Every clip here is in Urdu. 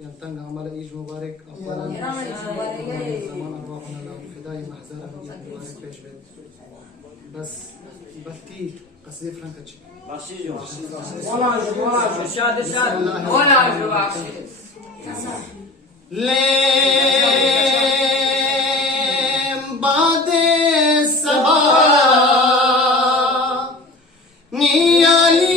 ينتنج عمل إيج مبارك أولا زمان أرواحنا له فداي محزرة مبارك بيش بيت بس بحكي قصيدة فرانكتشي لين بعد الصبا نياليك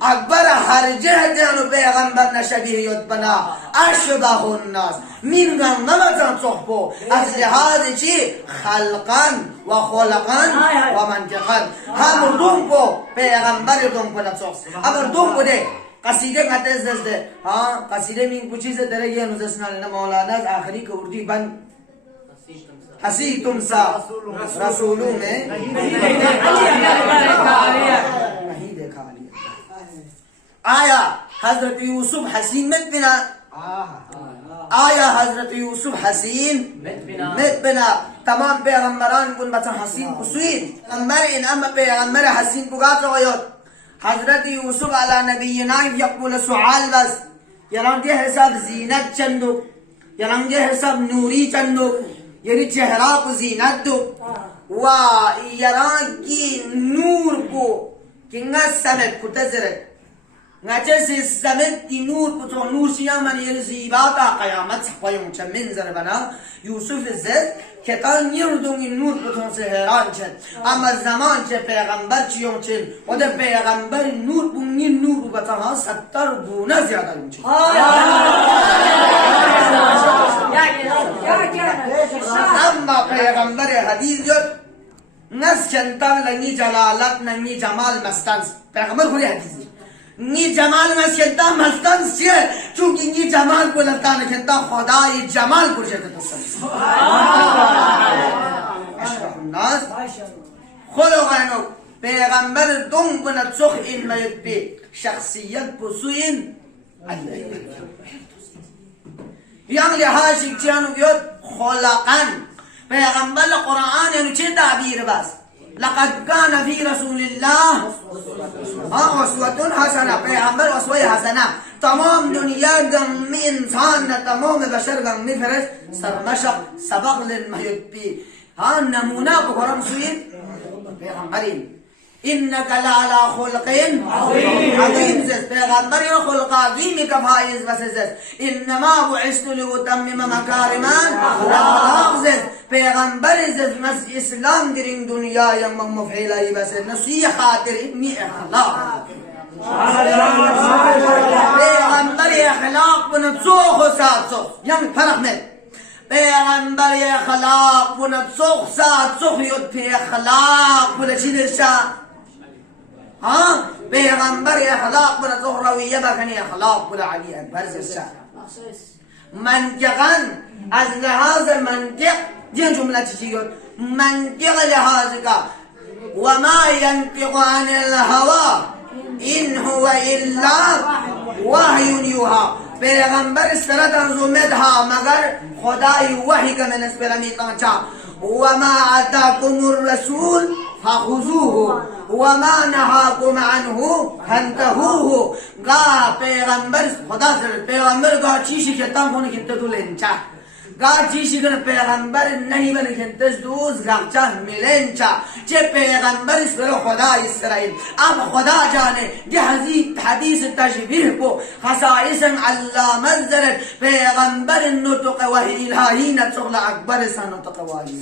اکبر هر جهت انو پیغمبر نشبیهیت بنا اشبه الناس مینگن نمتن صحبو از لحاظ چی خلقا و خلقا و منطقا هم دوم کو پیغمبر دوم کو نصوص اگر دوم کو ده قصیده قطعز دسته قصیده مین کچیز درگی نوزسنا لنا مولانا از آخری کوردی بند حسیتم سا رسولوں میں نہیں دیکھا لیا آیا حضرت یوسف حسین مت بنا آیا حضرت یوسف حسین مت بنا تمام پیغمبران کن بچن حسین کسوین پیغمبر این اما پیغمبر حسین کگات رویت حضرت یوسف علی نبینا یقبل سعال بس یلان دی حساب زینت چندو یلان دی حساب نوری چندو یعنی چہرہ کو زینت دو و یران کی نور کو کہ نگا سمت کو تزرد نگا سے سمت کی نور کو تو نور شیعہ من یعنی زیباتا قیامت سخوائیوں چا منظر بنا یوسف الزد کہ تال نیردونگی نور کو تو سے حیران چن اما زمان چے پیغمبر چیوں چن و در پیغمبر نور بونگی نور کو بتا 70 گونا زیادہ ہوں چن اما پیغمبر حدیث جو نس چنتان لنگی جلالت ننگی جمال مستانس پیغمبر خوری حدیث نی جمال نس چنتان مستانس چیئے چونکہ نی جمال کو لگتا نکنتا خدای جمال کو جگہ تسلس اشرف الناس خلقانو پیغمبر دون بنا تسخ این میت بی شخصیت بسوین یعنی لحاشی چیانو بیاد خلقان پیغمبر قرآن یعنی چه تعبیر بس لقد كان في رسول الله اسوة حسنة پیغمبر اسوة حسنة تمام دنیا گم انسان تمام بشر گم فرس سرمشق سبق للمحيط بي نمونہ کو قرآن سوين پیغمبرین انك لعلى خلق عظيم زس پیغمبر خلق عظیم کا فائز بس زس انما بعثت لأتمم مكارم الاخلاق زس پیغمبر زس مس اسلام گرین دنیا یم مفعیل بس نسی خاطر ابنی اخلاق پیغمبر اخلاق بن سوخ و سات سوخ یم فرق میں پیغمبر اخلاق بن سوخ سات سوخ یود پی اخلاق بن چی درشا پیغمبر اخلاق بنا زهرویه بکنی اخلاق بنا علی اکبر زرشا منطقا از لحاظ منطق دین جمله چی گفت منطق لحاظ کا وما ينطق عن الهوى ان هو الا وحی یوحى پیغمبر اس طرح تنظیمت ها مگر خدای وحی کا میں نسبت میتا چا وما اتاكم الرسول فخذوه وما نهاكم عنه فانتهوه گا پیغمبر خدا سے پیغمبر گا چیشی کہتا ہوں کہ تو لنچا گا چیشی کہ پیغمبر نہیں بنے کہ دوز گا چاہ ملنچا چے پیغمبر اس پر خدا اسرائیل اب خدا جانے یہ حدیث تشبیہ کو خصائص علام الزرد پیغمبر نطق وحی الہی نطق اکبر سا نطق وحی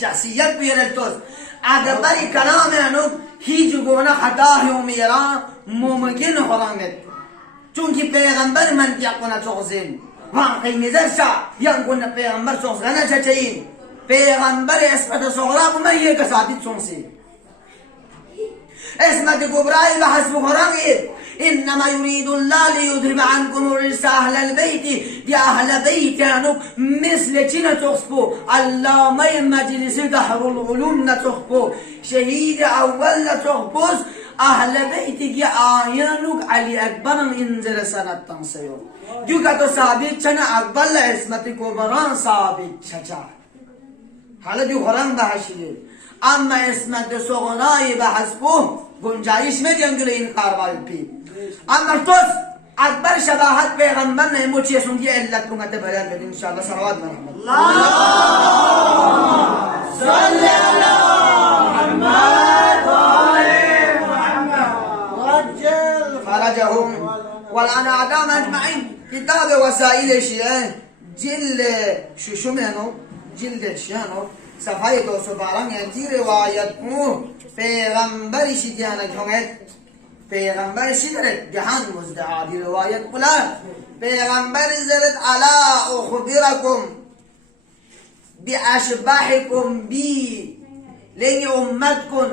شخصیت بیرتوز اکبر کلام انو هیچ گونه خطا میرا ممکن خرامت چونکه پیغمبر منطق کنه چوزین واقعی نظرشا یان کنه پیغمبر چوزغنه چچین پیغمبر اسمت صغرا بما یک ثابت چونسی اسمت کبرای و حسب خرامت انما يريد الله ليذهب عنكم الرجس اهل البيت يا اهل بيت يعني مثل چنا تخبو علامه مجلس دهر العلوم نتخبو شهيد اول نتخبوس اهل بيت يا آيانوك علي اكبر انزل سنة تنسيو جو كتو ثابت چنا اكبر اسمت كبران ثابت چچا حالا جو خرام بحشیه اما اسمت صغرای بحسبو گنجایش میں جنگل این کاروائی پی اما توس اکبر شباہت پیغمبر نے مجھے سنجھے علت کو مت بیان کریں انشاءاللہ صلوات محمد اللهم صل علی محمد و آل محمد وعجل فرجهم والان اعدام اجمعین کتاب وسائل شیعہ جلد ششم جلد 6 صفحہ 212 روایت پیغمبر شدیانه کنید پیغمبر شدرد دهان مزدعادی روایت بلا پیغمبر زرد علا اخبرکم باشباحکم بی لینی امت کن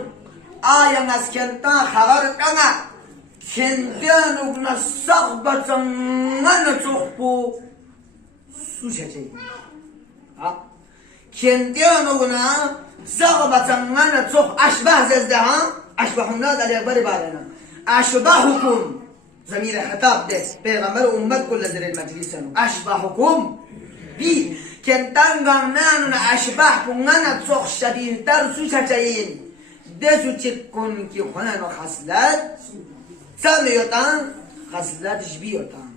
آیا از کنتا خبر کنه کنتان اگنا صغبتا من تخبو سوچه چه کنتان اگنا صغبتا من تخ اشبه ززده ها اشبه ناد علی اکبر بارنا اشبهکم ضمیر خطاب ده پیغمبر امت کل در المجلس اشبهکم بی کنتان گمنان اشبه کنن تخ شبیه تر سوچه چه دسو چکن کی خونن و خسلت سمیوتان خسلتش بیوتان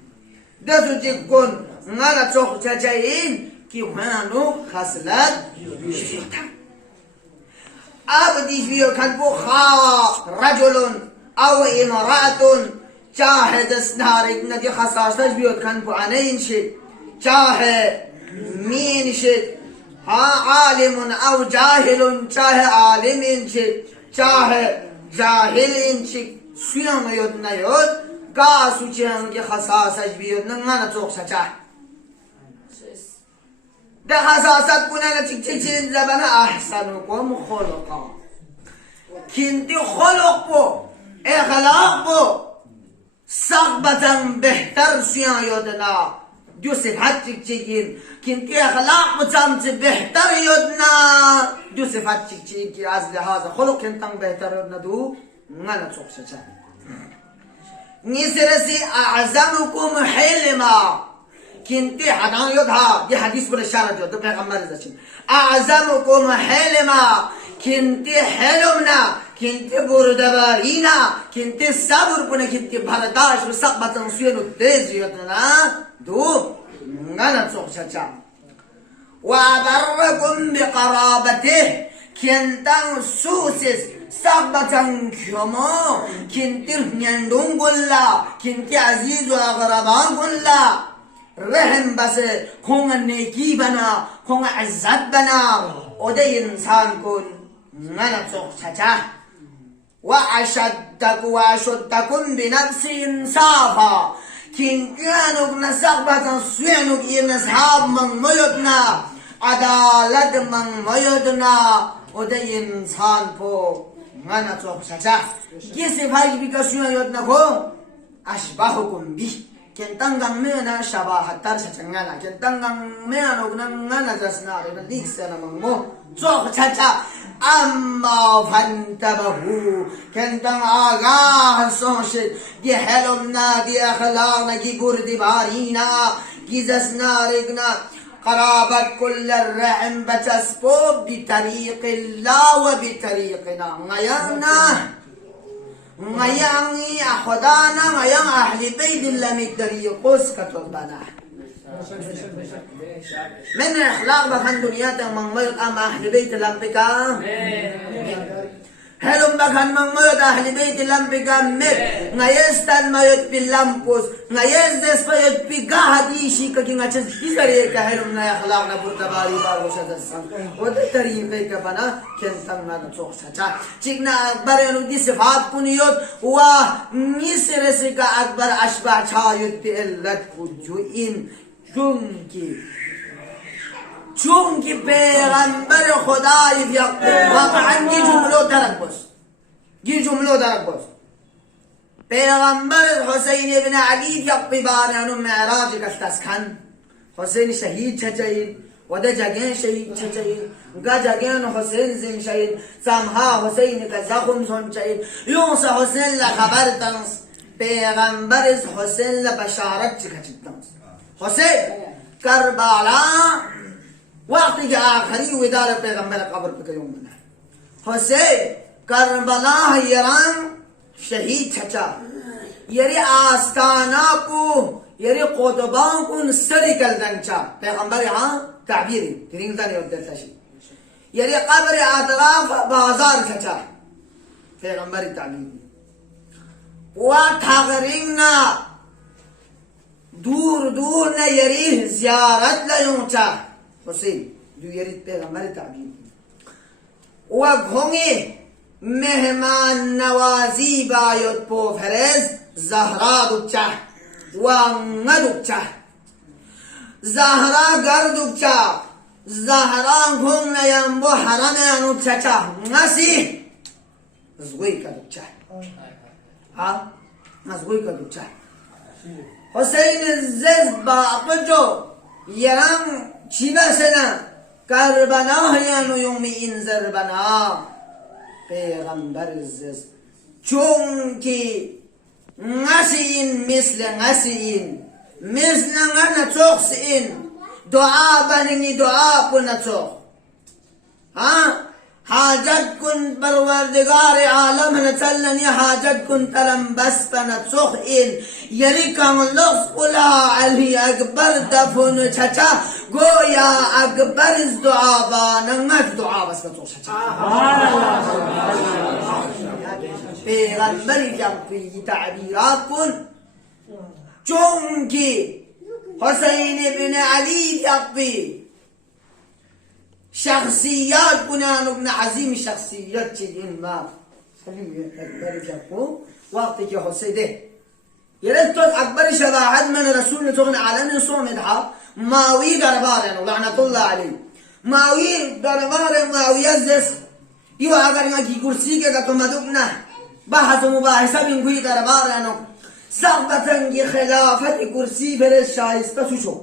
دسو چکن نانا چوخ چچاین کی خونن و خسلت بیوتان اب دیش بیوتان بو خوا رجلون او امراتون چاہے دستنارک ندی خصاصتش بیوتان بو عنین شد چاہے مین شد عالم او جاهل چاہے عالم انشد چاہے جاہل انشد سویم یود نیود کاسو چهنگی خصاصش بیود نگانا چوک سچا ده خصاصت کنه چک چین زبان احسنکم خلقا کنتی خلق بو اخلاق بو صحبتا بهتر سویم یودنا دو صفت چک چکین کنتی اخلاق بچام چه بهتر یودنا دو صفت چک چکی از لحاظ خلق کنتن بهتر یودنا دو نگانا چوک سچا نیسرسی اعظمکم حلما کنتی حدان یودها یہ حدیث بل اشاره جو دو پیغمبر ازشین اعظمکم حلما کنتی حلمنا کنتی بردبارینا کنتی صبر کنه کنتی برداشت و سقبتن سوینو تیز یودنا دو نگانا چوک سچا وابركم بقرابته كنتان سوسس سبتا كما كنتر نندون قلا كنت عزيز وغربان قلا رحم بس كون النيكي بنا كون عزت بنا ودي انسان كن نانا تسوق سچا واشدكم بنفس انصافا كن كانوا نسقبة سوينوك ينسحاب من ميدنا عدالت من ميدنا ودي انسان پو مانا توق سچا کسی فرق بکشوی یدنا کو اشباهکم بی کنتنگم مینا شباهت تر سچنگانا کنتنگم مینا اگننگانا جسنا نیک سنا منگو توق سچا اما فانتبهو کنتن آگاه سوشد دی حلمنا دی اخلاقنا کی بردی بارینا کی جسنا رگنا قرابت كل الرحم بتسبب بطريق الله وبطريقنا غياني أخدانا غيان أهل بيت الله مدريقوس كتبنا من إخلاق بخان دنيا من ميت أم أهل بيت الله هلم بخان من ميت أهل بيت الله مت غيستان ميت باللامبوس غيز دس ميت بقى هديشي كي نچس بزرية كهلم نا أخلاقنا برتباري باروشة دستان وده طريقه كبنا كنتم نا نتوق سچا چكنا أكبر ينو دي صفات كنيوت و نسرسي کا أكبر أشبه چايوت بإلت وجوئين چونکه پیغمبر خدای واقعا یہ جملو درک بس پیغمبر حسین ابن علی یقبی بارانو معراج کشتس کن حسین شهید چچین و ده جگین شهید چچین گا جگین حسین زن شهید سامها حسین که زخم زن چین یونس حسین لخبر تنس پیغمبر حسین لبشارت چکچید تنس حسین کربالا وقتی که آخری ودار پیغمبر قبر بکیون بنا حسین کربلا ایران شهید چچا یری آستانا کو یری قطبان کو سری کلدن چا پیغمبر ها تعبیری ترینگ دانی ودر تشی یری قبر اطراف بازار چچا پیغمبر تعبیری و تغریننا دور دور نه یری زیارت لیونچا حسین دو یری پیغمبر تعبیر و گھونگی مهمان نوازی باید پوفرز زهرا دوچه وانگا دوچه زهرا گردوچه زهرا کن نیم بو حرم انو چچه نسی زغوی کدوچه ها زغوی کدوچه حسین زز با اقجو یرم چی بسنه کربنا هیانو یومی این زربنا پیغمبر زز چونکی نسین مثل نسین مثل نتوخسین دعا بنینی دعا کن نتوخ ها حاجت کن پروردگار عالم نتلنی حاجت کن تلم بس بنتوخ این یری کم لفظ قلا علی اکبر دفن چچا گویا اکبر از دعا بانمت دعا بس نتوخ چچا پیغمبری جمعی تعبیرات کن چونکی حسین ابن علی جمعی شخصیات کنان ابن عظیم شخصیت چیدین ما خلیل اکبر جمعو وقتی که حسیده یرد تو اکبر شباعت من رسول نتوغن عالم صومد ها ماوی دربارن لعنت الله علی ماوی دربار ماوی ازدس یو اگر یکی کرسی که تو مدوب نه بحث و مباحثه بینگوی دربارن صحبتنگی خلافت کرسی فرش شایسته سوچو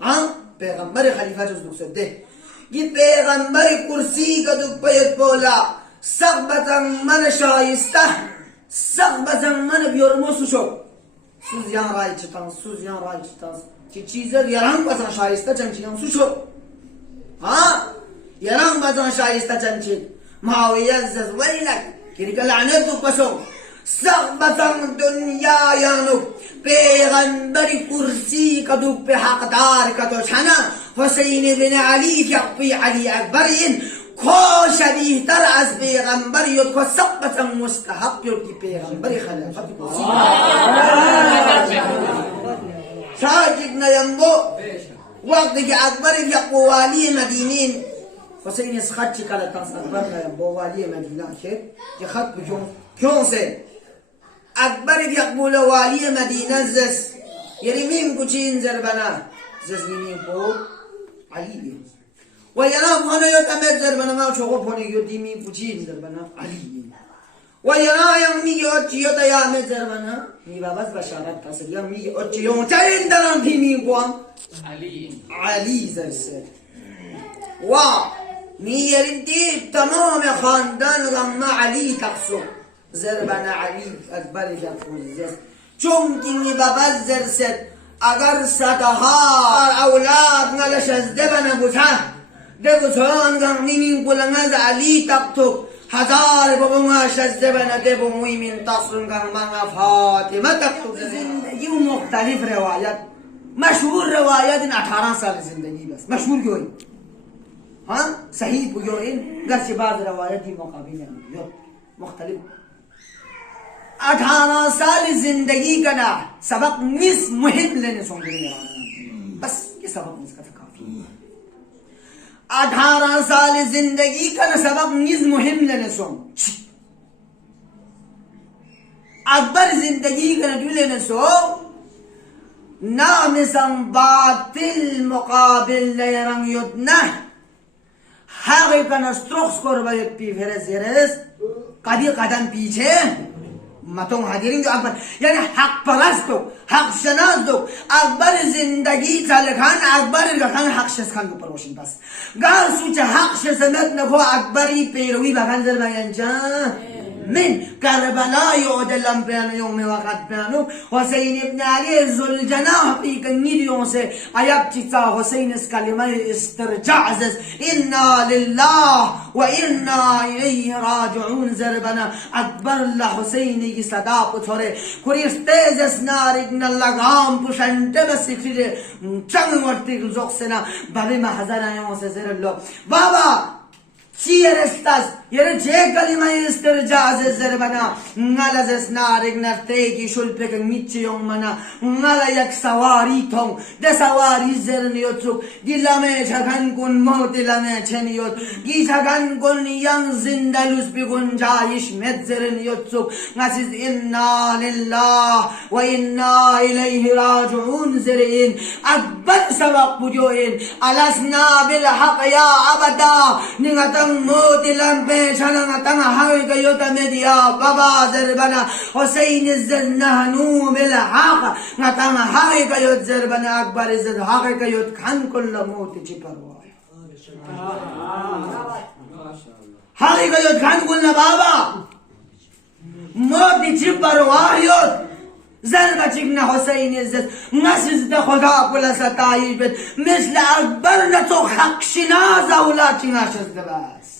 ها پیغمبر خلیفه جز دکسده گید پیغمبر کرسی که دک باید بولا صحبتن من شایسته صحبتن من بیارمو سوچو سوزیان رای چتانس سوزیان رای چتانس که چیزر یران بزن شایسته چنچیان سوچو ها یران بزن شایسته چنچید معاویه زز ویلک که لعنت دو بسو صحبتن دنیا یانو پیغمبر کرسی کدو به حقدار کدو چنا حسین بن علی فیقبی علی اکبرین کو شبیه تر از پیغمبر یود کو صحبتن مستحق یود کی پیغمبر خلافت کرسی شاید نیمبو وقتی که اکبر فیقبو والی مدینین حسین اس خط چکل تنس اکبر نیمبو والی مدینه که خط بجون کیون سے اکبر یقبول والی مدینه زس یعنی میم کچین زربنا زس میم پو علی و یرام خانه یوت امید زربنا ما چوکو پونه یوت دی میم کچین زربنا علی و یرام میگه اچی یوت یا امید زربنا می باباز بشارت تاثر یا میگه اچی یوت چاین دران پی میم پوان علی زرسه و میرین دی تمام خاندان غم علی تقصو زربان علی اکبر جفوزیست چونکی میبابد زرست اگر صدها اولاد نلش از دبن بوتا دبوتان غمین بلنگز علی تقتو هزار بابماش از دبن دبو مویمین تصرن غمان فاطمه تقتو زندگی و مختلف روایت مشهور روایت این 18 سال زندگی بس مشهور کیوئی ها صحیح بگوین گرچه بعض روایتی مقابل نمیاد مختلف 18 سال زندگی کنا سبق نیس مهم لینے سونگی بس یہ سبق نیس کا کافی 18 سال زندگی کنا سبق نیس مهم لینے سونگ اکبر زندگی کنا جو لینے سونگ نامسان باطل مقابل لیران یدنه حقی کنا سترخص کر باید پی فرز یرز قدی قدم پیچه متون حاضرین دو اکبر یعنی حق پرست دو حق شناس دو اکبر زندگی چلکان اکبر رکان حق شسکان دو پروشن بس گار سوچه حق شسمت نکو اکبری پیروی بخان زر بگن جا من کربلا یودلم پیانو یوم وقت پیانو حسین ابن علی زلجناح پیکنی دیوں سے ایب چیتا حسین اس کلمہ استرجاع زز انا للہ و انا الیہ راجعون زربنا اکبر اللہ حسین کی صدا پتھورے کوریس تیز اس نارگن لگام پشنٹ بسکر چنگ مرتی زوق سنا بابی محضر آیوں سے زر اللہ بابا Cier estas, yere ce kalima istirjaz zerbana, ngala zesnarig narteki shulpek mitchi yong mana, ngala yak sawari tong, de sawari zern yotsuk, dilame chagan kun mo dilame chen yot, gi chagan kun yang zindalus bigun jayish met zern yotsuk, ngasiz inna lillah wa inna ilayhi raji'un zerin, akbar sabak bujoin, alasna bil haq ya abada, ningatang motilan pesana ngatang hawi kayo tamedia baba zerbana Hussein izzannahnu bil haq ngatang hawi kayo zerbana akbar izzad haq kayo khan kulla moti chiparwa hawi kayo khan kulla baba moti chiparwa yot زربا چکنا حسین عزت نسز ده خدا پلا ستایی بید مثل اکبر نتو حق شناز اولاد چنگا شزده بس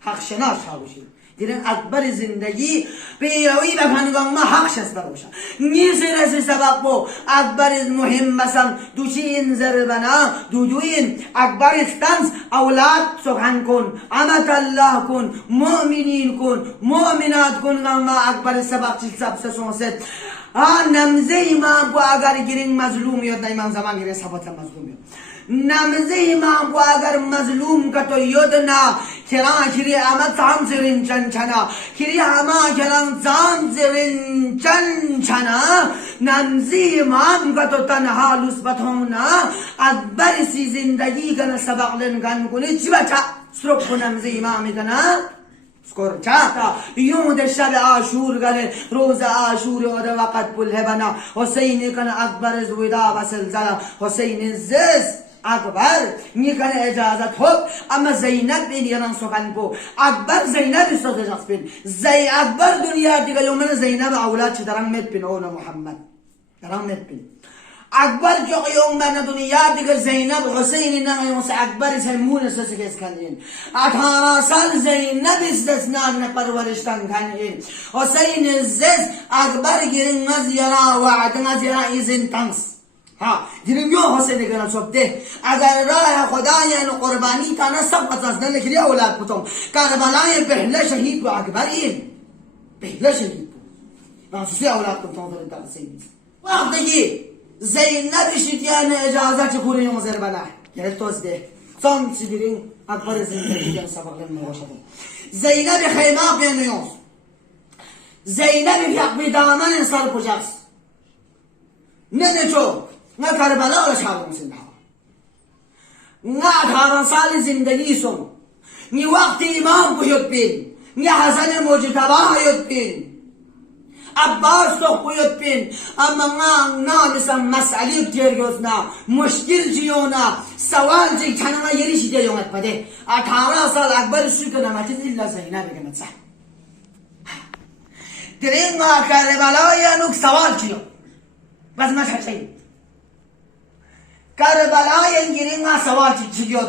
حق شناز شاوشی دیرن اکبر زندگی پیروی بکنگان ما حق شزده باشا نیسی رسی سبق بو اکبر از مهم بسن دوچی این زربنا دوین اکبر استانس اولاد سخن کن امت الله کن مؤمنین کن مؤمنات کن ما اکبر سبق چیز سب سسون ست نمزه ایمان بو اگر گرین مظلومیت نه ایمان زمان گرین سبت مظلومیت نمزه ایمان بو اگر مظلوم کتو یود نا کران کری اما تام زرین چن چنا کری اما کران تام زرین چن چنا نمزه ایمان کتو تنها لسبت ہونا اکبر سی زندگی کنا سبق لن کن کنی چی بچا سرک کو نمزه ایمان کنا سکور چاہتا یوں دے شب آشور گلے روز آشور و دے وقت پلہ بنا حسین کن اکبر زویدہ و سلزلہ حسین زیز اکبر نیکن اجازت ہو اما زینب بین یران سکن کو اکبر زینب استاذ جاس بین اکبر دنیا دیگا یومن زینب اولاد چه درنگ مت بین اونا محمد درنگ مت بین اکبر جو یومن دنیا دیگا زینب حسین نا یوم سے اکبر سلمون سے کس کھنین 18 سال زینب استثنان پرورشتن کھنین حسین زس اکبر گرین مزیرا وعد مزیرا ایزن تنس ها دیدیم یو حسین کنا صبته اگر راه خدای قربانی کنا سب قصص نه لکری اولاد بتوم کربلای پهله شهید و اکبرین پهله شهید ناسوسی اولاد بتوم در حسین وقتی زینب شتیان اجازه چکوری یوم زربنا گرفت توز ده son sidirin akbar zindagiden sabahlarına başladım. Zeynep-i Heyma beğeniyoruz. Zeynep-i Yakbi dağından sarıp ucaz. Ne çok? Ne Karbala ola çağırmışsın daha. Ne 18 sali zindagi son. Ne vakti imam kuyut bin. Ne Hasan-ı Muctaba kuyut bin. Abbas to kuyut bin. Ama na misal mes'ali tergözna. Müşkil ciyona. Saval cik çanana yeri şide yönetmedi. 18 sal akbar şükür namatiz illa Zeynep-i Gemetsa. Dirin Karbala'ya nuk saval kiyo. Bas ma çaçayım. Karbala'ya girin saval çıkıyor.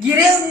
Girin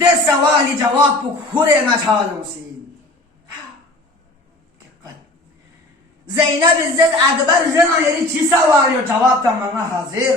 De savali cevap bu kure na çalıyorsun. Zeynep İzzet Akbar zena yeri çi savaliyor cevap tamama hazır.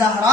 Zahra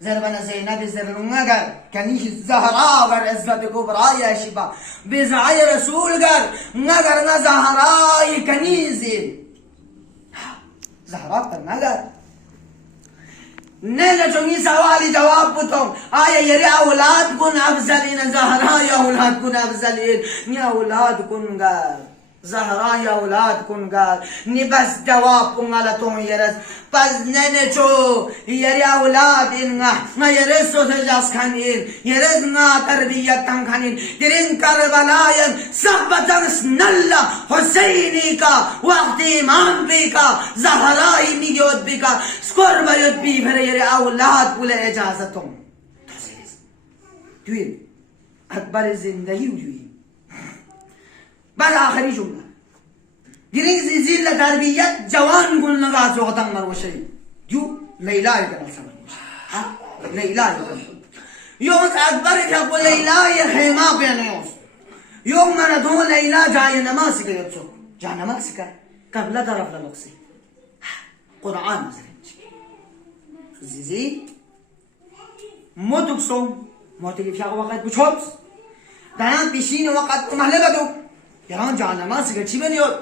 زربنا Zainab زرلونga gar kanish Zahra gar izzat kubra ya shiba bizay rasul gar nagar na Zahra kaniz Zahra par nagar ne lajungi sawali jawab putum aya yeri aulad kun afzalin Zahra ya aulad kun afzalin ya aulad kun gar Zahra ya aulad kun gar ni bas jawab kun ala ton yeres pas nene cho yeri aulad inga na yeres so jas khanin yeres na tarbiyat tan khanin dirin Karbalayan sabbatan snalla Husaini ka waqti imam bi ka Zahra ni yod bi ka skorba yod bi phare yeri aulad bule ijazatum duin akbar zindagi duin بعد آخری جمله دیرین زیزیل تربیت جوان گل نگاه سوغتان مروشی جو لیلا یکن سمت لیلا یکن يوم أكبر يقول ليلى يا خيمة بينيوس يوم ما ندون ليلى جاي نماسك يتسو جاي نماسك قبل طرف للقصي قرآن مثلا زيزي موتوكسو موتوكي في وقت بشوبس دايان بيشين وقت مهلبدو يران جاي نماسك چی بنيوت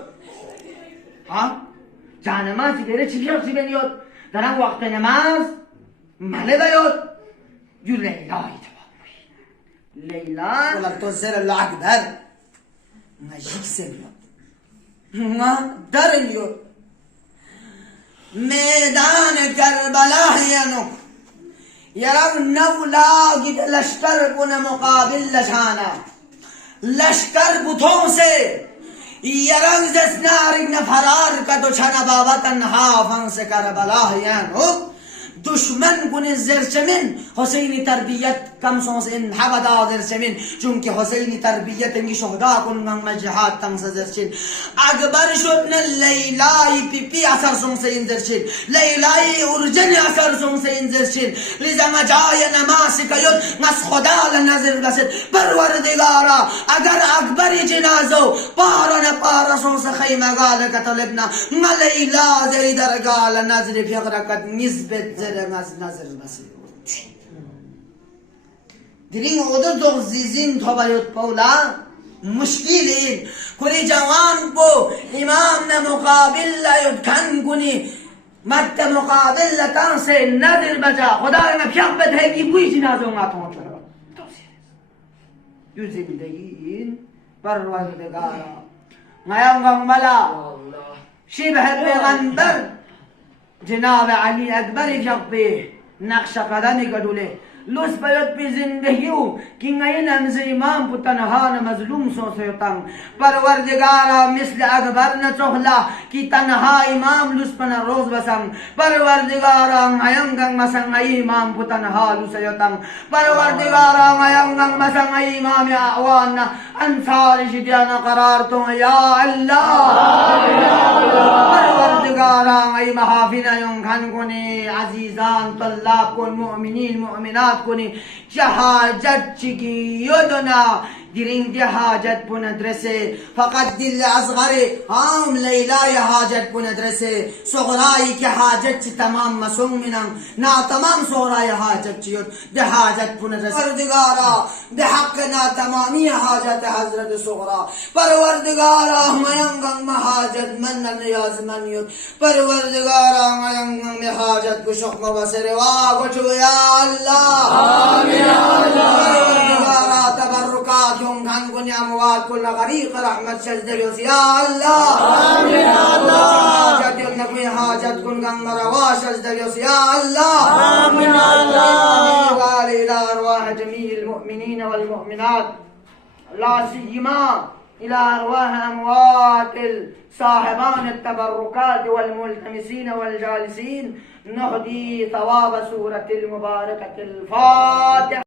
ها جاي نماسك چی بنيوت دارن وقت نماز مهلبيوت يو ليلى ليلى ولا تنزل الأكبر ما يكسب ما دريو ميدان كربلاء ينو يرون نولا قد لشكر بنا مقابل لشانا لشكر بطون سے يرون زسنار نفرار كدو چنا بابا تنها فانس كربلاء ينو دشمن گونه زرچمن حسینی تربیت کم سونس ان حبدا زرچمن چونکه حسینی تربیت انگی شهدا کنن مجهاد تنگ زرچن اکبر شدن لیلای پی پی اثر سونس این زرچن لیلای ارجن اثر سونس این زرچن لذا مجای نماز کیود نس خدا لنظر بسد پروردگارا اگر اکبر جنازو پارا نپارا سونس خیمه گال کتلبنا لیلا زیدر گال نظر فقرکت نسبت نظر بسید دیرین اودر دو زیزین توبایوت پولا مشکل این کلی جوان بو امام نمقابل لایود کن کنی مد مقابل لتان سے نظر بجا خدا نے پیاق بدھے کی کوئی جنازوں گا تو مطلب یو زندگین پروردگارا غیام ملا شبه پیغمبر جناب علی اکبر جقبه نقش قدمی گدوله لوس بیت پی زندگیو کی غین امز امام پتنها مظلوم سو سیتن پروردگارا مثل اکبر نہ چوخلا کی تنها امام لوس پن روز بسم پروردگارا غیم گنگ مسن امام پتنها لوس سیتن پروردگارا غیم گنگ مسن امام اعوان انصار جدیان قرار تو یا اللہ پروردگارا ای محافظ یون کھن کنی عزیزان طلاب کن مؤمنین مؤمنات کنی جهاجت چگی یدنا دیرین دی حاجت پندرسه فقط دل اصغر هم لیلای حاجت پندرسه صغرایی که حاجت چی تمام مسوم منن نا تمام صغرای حاجت چیود دی حاجت پندرسه پروردگارا دی حق نا تمامی حاجت حضرت صغرا پروردگارا میانگن محاجت من نیاز من یود پروردگارا میانگن محاجت کو شخم بسر واقچو یا اللہ آمین پروردگارا تبرکات گن گن اموات کل غریق رحمت سجده بیوس یا اللہ آمین حاجت نبی حاجت کن گن روا سجده بیوس یا اللہ آمین الى ارواح جميع المؤمنين والمؤمنات لا سيما الى ارواح اموات صاحبان التبركات والملتمسين والجالسين نهدي ثواب سورة المباركة الفاتحة.